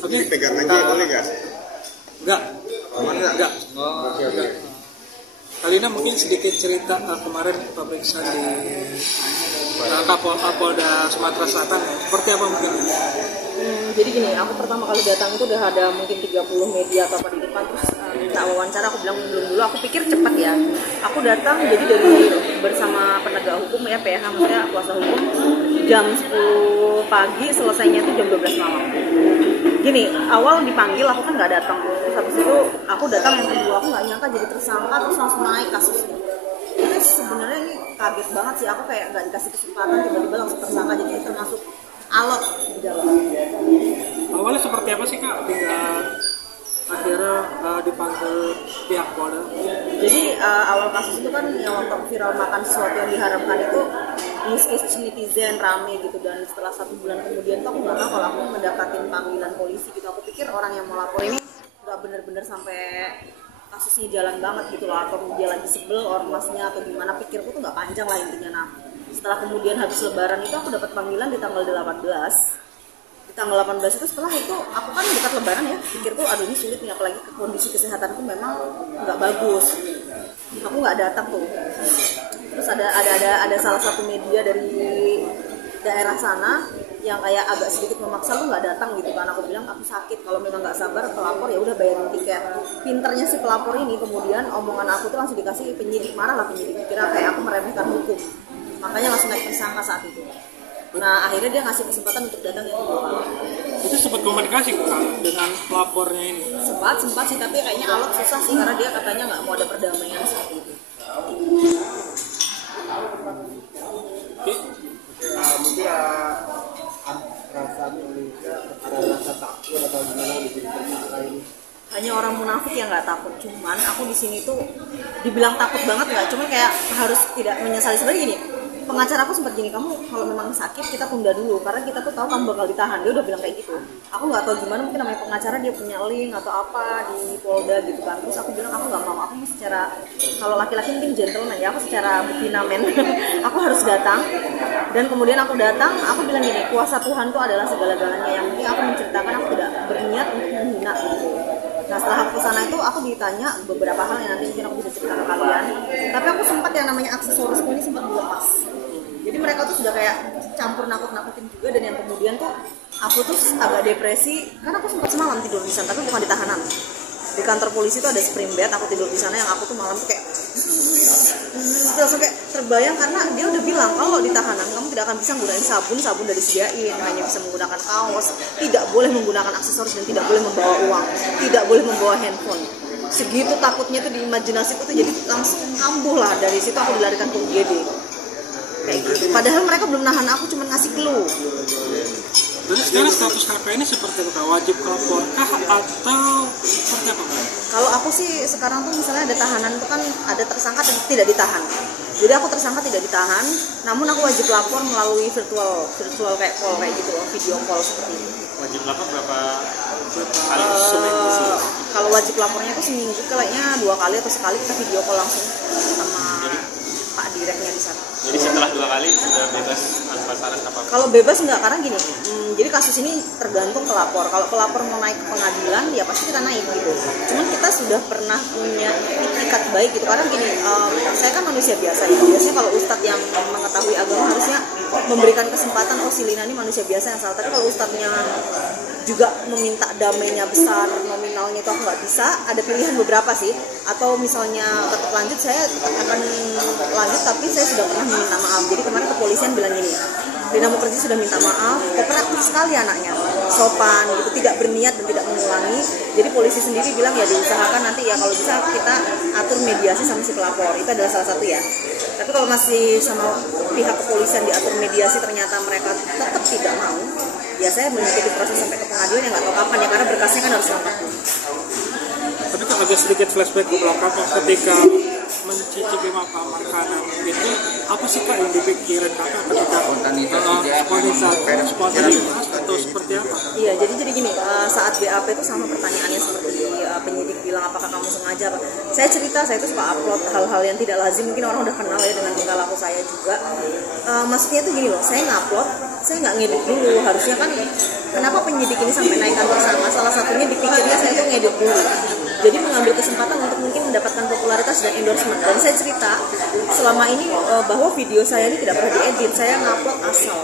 Oke. Dipegang aja boleh nggak? Enggak. Aman nggak? Enggak. Oke. Kalina mungkin sedikit cerita kemarin pemeriksaan di Kapolda Sumatera Selatan ya. Seperti apa mungkin? Jadi gini, aku pertama kali datang itu udah ada mungkin 30 media atau apa di depan, terus minta wawancara. Aku bilang belum dulu, aku pikir cepat ya. Aku datang jadi dari bersama penegak hukum ya, PH maksudnya kuasa hukum, jam 10 pagi, selesainya itu jam 12 malam. Gini, awal dipanggil aku kan nggak datang, terus habis itu aku datang yang kedua, aku nggak nyangka jadi tersangka terus langsung naik kasusnya. Jadi sebenarnya ini kaget banget sih, aku kayak nggak dikasih kesempatan, tiba-tiba langsung tersangka, jadi termasuk alot di dalam. Awalnya seperti apa sih Kak? Hingga akhirnya dipanggil pihak Polda. Jadi awal kasus itu kan yang waktu viral makan sesuatu yang diharapkan itu nge-sketch netizen rame gitu, dan setelah 1 bulan kemudian tuh aku nggak tahu kalau aku mendapatkan panggilan polisi gitu. Aku pikir orang yang mau lapor ini nggak bener-bener sampai kasusnya jalan banget gitu loh, atau dia lagi sebel ormasnya atau gimana, pikirku tuh nggak panjang lah intinya. Nah setelah kemudian habis lebaran itu aku dapat panggilan di tanggal 18. Di tanggal 18 itu, setelah itu aku kan dekat lebaran ya, pikirku aduh ini sulit nih, apalagi kondisi kesehatanku memang nggak bagus, aku nggak datang tuh. Terus ada salah satu media dari daerah sana yang kayak agak sedikit memaksa, lu nggak datang gitu kan. Aku bilang aku sakit, kalau memang nggak sabar pelapor ya udah bayarin tiket. Pinternya si pelapor ini, kemudian omongan aku tuh langsung dikasih penyidik, marah lah penyidik, kira kayak aku meremehkan hukum, makanya langsung naik tersangka saat itu. Nah akhirnya dia ngasih kesempatan untuk datang yang kedua. Itu sempat komunikasi Kak dengan pelapornya ini? Sempat sih, tapi kayaknya alot susah sih, karena dia katanya nggak mau ada perdamaian seperti itu. Mungkin perasaan Indonesia ada rasa takut atau gimana di tersangka ini? Hanya orang munafik yang nggak takut. Cuman aku di sini tuh dibilang takut banget nggak, cuman kayak harus tidak menyesali. Sebenarnya gini, pengacara aku sempat gini, kamu kalau memang sakit kita tunda dulu karena kita tuh tahu kamu bakal ditahan. Dia udah bilang kayak gitu. Aku nggak tahu gimana, mungkin namanya pengacara dia punya link atau apa di Polda gitu kan. Terus aku bilang aku nggak mau, aku secara, kalau laki-laki mungkin gentleman ya, aku secara betina men aku harus datang. Dan kemudian aku datang, aku bilang gini, kuasa Tuhan tuh adalah segala-galanya, yang penting aku menceritakan, aku tidak berniat untuk menghina gitu. Nah setelah aku kesana itu aku ditanya beberapa hal yang nanti mungkin aku bisa cerita ke kalian. Tapi aku sempat yang namanya aksesorisku ini sempat dilepas. Jadi mereka tuh sudah kayak campur nakut-nakutin juga, dan yang kemudian tuh aku tuh agak depresi karena aku sempat semalam tidur di sana, tapi bukan di tahanan. Di kantor polisi tuh ada spring bed, aku tidur di sana, yang aku tuh malam tuh kayak langsung kayak terbayang, karena dia udah bilang kalau di tahanan kamu tidak akan bisa menggunakan sabun dari sediain, hanya bisa menggunakan kaos, tidak boleh menggunakan aksesoris, dan tidak boleh membawa uang, tidak boleh membawa handphone. Segitu takutnya tuh di imajinasiku tuh, jadi langsung kambuh lah. Dari situ aku dilarikan ke UGD kayak gitu. Padahal mereka belum nahan aku, cuma ngasih clue. Jadi sekarang status KP ini seperti apa? Wajib lapor kah atau seperti apa? Kalau aku sih sekarang tuh misalnya ada tahanan itu kan ada tersangka tidak ditahan. Jadi aku tersangka tidak ditahan, namun aku wajib lapor melalui virtual kayak call kayak gitu loh, video call seperti ini. Wajib lapor berapa kali seminggu? Kalau wajib lapornya itu seminggu kayaknya 2 kali atau sekali kita video call langsung sama Pak Direknya di sana. Jadi setelah 2 kali sudah bebas tanpa syarat apa? Kalau bebas enggak, karena gini, jadi kasus ini tergantung pelapor. Kalau pelapor mau naik ke pengadilan, ya pasti kita naik gitu. Cuman kita sudah pernah punya itikat baik gitu, karena gini, saya kan manusia biasa ya. Biasanya kalau ustadz yang mengetahui agama harusnya memberikan kesempatan, oh si Lina ini manusia biasa yang salah. Tapi kalau ustadznya juga meminta damainya besar, nominalnya itu aku nggak bisa, ada pilihan beberapa sih. Atau misalnya tetap lanjut, saya akan lanjut tapi saya sudah pernah minta maaf. Jadi kemarin kepolisian bilang gini, Rina Mukherjee sudah minta maaf, kooperatif sekali anaknya, sopan gitu, tidak berniat dan tidak mengulangi. Jadi polisi sendiri bilang ya diusahakan nanti ya kalau bisa kita atur mediasi sama si pelapor, itu adalah salah satu ya. Tapi kalau masih sama pihak kepolisian diatur mediasi ternyata mereka tetap tidak mau, ya saya mengikuti proses sampai ke pengadilan, yang nggak tahu kapan ya, karena berkasnya kan harus lengkap. Tapi kan agak sedikit flashback ke belakang ketika mencicipi makanan itu, apa sih Kak yang dipikirin Kakak ketika spontanitas atau seperti apa? Iya, jadi gini, saat BAP itu sama pertanyaannya seperti penyidik bilang apakah kamu sengaja apa. Saya cerita, saya itu suka upload hal-hal yang tidak lazim, mungkin orang udah kenal ya dengan tingkah laku saya juga. Maksudnya itu gini loh, saya ngupload, saya nggak ngedit dulu, harusnya kan kenapa penyidik ini sampai naikkan tersangka? Salah satunya dipikirnya saya tuh ngedit dulu. Jadi mengambil kesempatan untuk mungkin mendapatkan popularitas dan endorsement. Dan saya cerita selama ini bahwa video saya ini tidak pernah diedit, saya ngupload asal.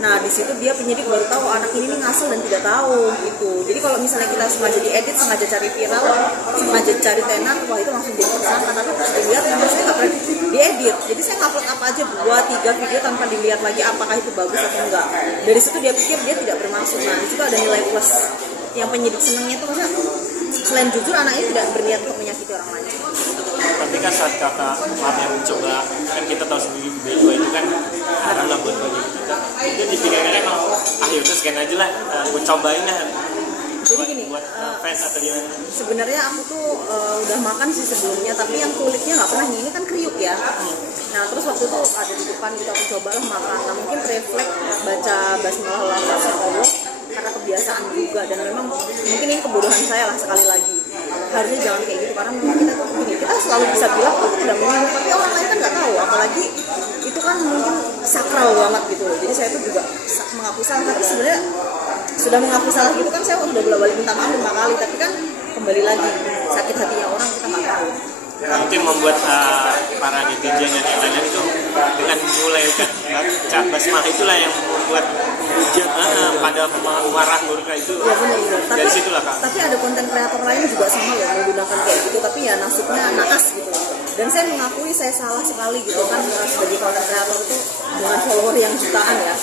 Nah di situ dia penyidik baru tahu anak ini ngasal dan tidak tahu gitu. Jadi kalau misalnya kita sengaja diedit, sengaja cari viral, sengaja cari tenar, wah itu langsung jadi tersangka. Tapi pas dilihat video saya nggak pernah diedit. Jadi saya ngupload apa aja 2-3 video tanpa dilihat lagi apakah itu bagus atau enggak. Dari situ dia pikir dia tidak bermaksud. Nah di situ ada nilai plus. Yang penyidik senangnya itu maksudnya selain jujur anaknya tidak berniat untuk menyakiti orang lain. Tapi kan saat kakak yang mencoba, kan kita tahu sendiri video itu kan haram lah buat bagi kita. Itu dipikirkan emang, yaudah scan aja lah, gue cobain lah. Jadi gini, buat fans atau gimana? sebenarnya aku tuh udah makan sih sebelumnya, tapi yang kulitnya nggak pernah ini kan kriuk ya. Nah terus waktu itu ada di depan gitu aku cobalah makan. Nah mungkin refleks baca basmalah Allah karena kebiasaan juga, dan memang mungkin ini kebodohan saya lah sekali lagi. Harusnya jangan kayak gitu karena memang kita tuh begini, kita selalu bisa bilang aku tidak minum, tapi orang lain kan nggak tahu, apalagi itu kan mungkin sakral banget gitu. Jadi saya tuh juga mengaku salah, tapi sebenarnya sudah mengaku salah gitu kan saya udah bolak-balik minta maaf 5 kali, tapi kan kembali lagi sakit hatinya orang kita nggak tahu. Mungkin membuat para netizen dan yang lain itu dengan mulai baca basmalah itulah yang membuat pada marah murka itu. Ya benar-benar. Dari situlah kak. Tapi ada konten kreator lain juga sama loh menggunakan kayak gitu, tapi ya nasibnya naas gitu. Dan saya mengakui saya salah sekali gitu kan, sebagai konten kreator itu dengan follower yang jutaan ya.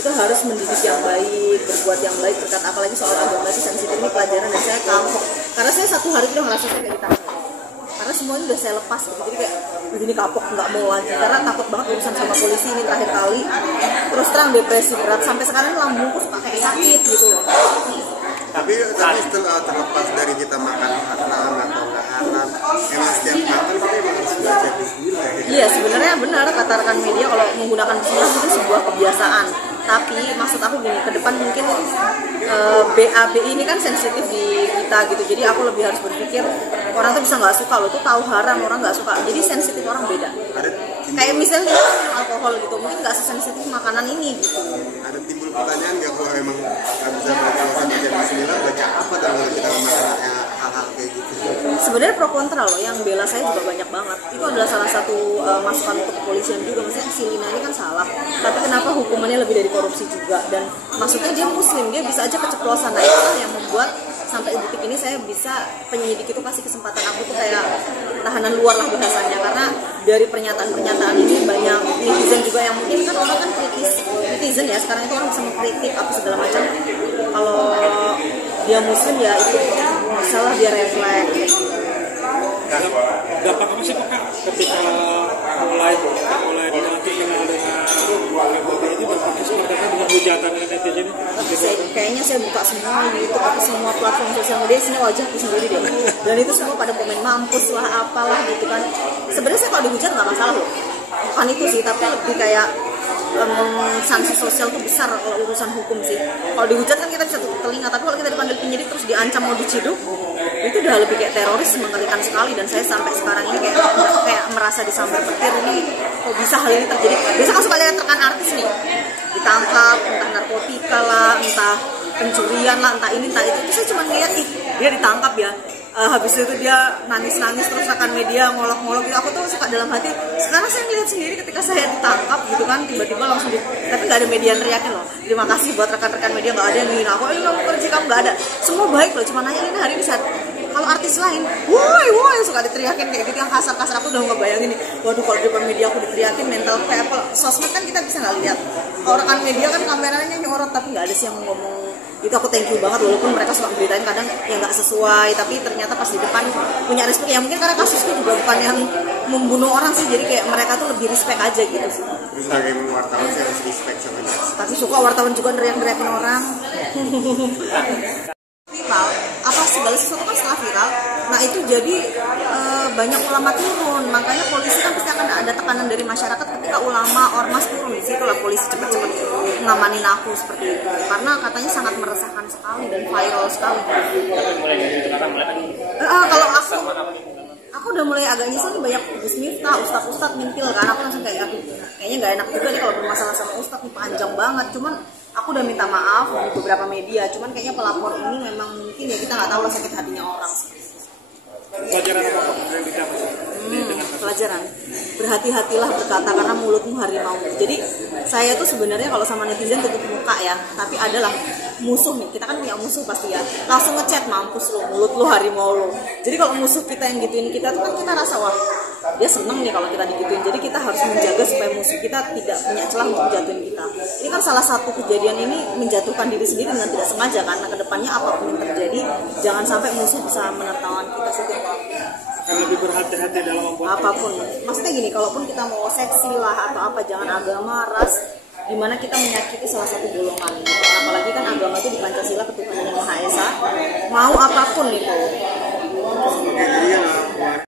Itu harus mendidik yang baik, berbuat yang baik, berkat apalagi soal agama itu sensitif, ini pelajaran dan saya kapok. Karena saya 1 hari itu udah ngerasa saya kayak ditangkap. Karena semuanya udah saya lepas gitu, jadi kayak begini kapok, nggak mau lagi karena takut banget urusan sama polisi ini terakhir kali. Terus terang depresi berat sampai sekarang lambungku suka kayak sakit gitu loh. Tapi setelah terlepas dari kita makan halal atau nggak halal, emang setiap makan kita emang harus baca bismillah ya. Iya sebenarnya benar kata rekan media, kalau menggunakan bismillah itu sebuah kebiasaan. Tapi maksud aku gini, ke depan mungkin BAB ini kan sensitif di kita gitu. Jadi aku lebih harus berpikir orang tuh bisa nggak suka loh, tuh tahu haram orang nggak suka. Jadi sensitif orang beda. Kayak misalnya alkohol gitu, mungkin nggak sesensitif makanan ini gitu. Ada timbul pertanyaan nggak kalau emang nggak bisa baca bismillah, baca apa kalau kita makan hal-hal kayak gitu? Sebenarnya pro kontra loh, yang bela saya juga banyak banget. Itu adalah salah satu masukan untuk kepolisian juga. Maksudnya si Lina ini kan salah, tapi kenapa hukumannya lebih dari korupsi juga? Dan maksudnya dia muslim, dia bisa aja keceplosan. Nah itu yang membuat sampai detik ini saya bisa, penyidik itu kasih kesempatan aku tuh kayak tahanan luar lah bahasanya, karena dari pernyataan-pernyataan ini banyak netizen juga yang mungkin kan orang kan kritis, netizen ya sekarang itu orang bisa mengkritik apa segala macam. Kalau dia muslim ya itu masalah, dia refleks. Dampak apa sih kak ketika mulai dilantik dengan KBB ini berpikir seperti apa dengan hujatan dengan netizen ini? Kayaknya saya buka semua YouTube atau semua platform sosial media, sini wajahku sendiri deh, dan itu semua pada komen mampus lah apalah gitu kan. Sebenarnya saya kalau dihujat nggak masalah loh, bukan itu sih, tapi lebih kayak sanksi sosial tuh besar kalau urusan hukum sih. Kalau dihujat kan kita bisa tutup telinga, tapi kalau kita dipanggil penyidik terus diancam mau diciduk, itu udah lebih kayak teroris, mengerikan sekali. Dan saya sampai sekarang ini kayak merasa disambar petir, ini kok bisa hal ini terjadi. Biasa kan suka lihat rekan artis nih ditangkap, entah narkotika lah, entah pencurian lah, entah ini entah itu saya cuma ngeliat dia ditangkap ya. Habis itu dia nangis-nangis terus rekan media ngolok-ngolok gitu. Aku tuh suka dalam hati, sekarang saya ngeliat sendiri ketika saya ditangkap gitu kan, tiba-tiba langsung tapi nggak ada media yang teriakin loh, terima kasih buat rekan-rekan media, nggak ada yang ngina aku, ini kamu kerja kamu, nggak ada, semua baik loh, cuma nanya ini hari ini saat. Kalau artis lain, woi suka diteriakin kayak gitu yang kasar-kasar, aku udah ngebayangin nih, waduh kalau di depan media aku diteriakin mental kayak apa. Sosmed kan kita bisa nggak lihat, kalau rekan media kan kameranya nyorot tapi nggak ada sih yang ngomong. Itu aku thank you banget, walaupun mereka suka beritain kadang yang nggak sesuai, tapi ternyata pas di depan punya respect. Ya mungkin karena kasusku juga bukan yang membunuh orang sih, jadi kayak mereka tuh lebih respect aja gitu sih. Terus sebagai wartawan saya harus respect sama dia. Tapi suka wartawan juga neriak-neriakin orang. Viral, apa segala sesuatu kan setelah viral, nah itu jadi banyak ulama turun, makanya polisi kan pasti akan ada tekanan dari masyarakat ketika ulama ormas turun. Di situ lah polisi cepat-cepat ngamanin aku seperti itu, karena katanya sangat meresahkan sekali dan viral sekali. Kalau aku udah mulai agak nyesel nih, banyak Gus Miftah, ustadz mintil kan, aku langsung kayak aduh, kayaknya nggak enak juga nih kalau bermasalah sama ustadz nih, panjang banget. Cuman aku udah minta maaf di beberapa media, cuman kayaknya pelapor ini memang mungkin ya kita nggak tahu lah sakit hatinya orang. Pelajaran apa yang didapat? Pelajaran, berhati-hatilah berkata karena mulutmu harimau. Jadi saya tuh sebenarnya kalau sama netizen tutup muka ya, tapi adalah musuh nih, kita kan punya musuh pasti ya, langsung ngechat mampus lo, mulut lo harimau lo. Jadi kalau musuh kita yang gituin kita tuh kan kita rasa wah dia seneng nih kalau kita digituin. Jadi kita harus menjaga supaya musuh kita tidak punya celah untuk jatuhin kita. Ini kan salah satu kejadian ini menjatuhkan diri sendiri dengan tidak sengaja, karena kedepannya apapun yang terjadi jangan sampai musuh bisa menertawakan kita sendiri. Akan lebih berhati-hati dalam membuat Apapun, maksudnya gini, kalaupun kita mau seksi lah atau apa, jangan agama, ras, dimana kita menyakiti salah satu golongan gitu. Apalagi kan agama itu di Pancasila, Ketuhanan Yang Maha Esa, mau apapun itu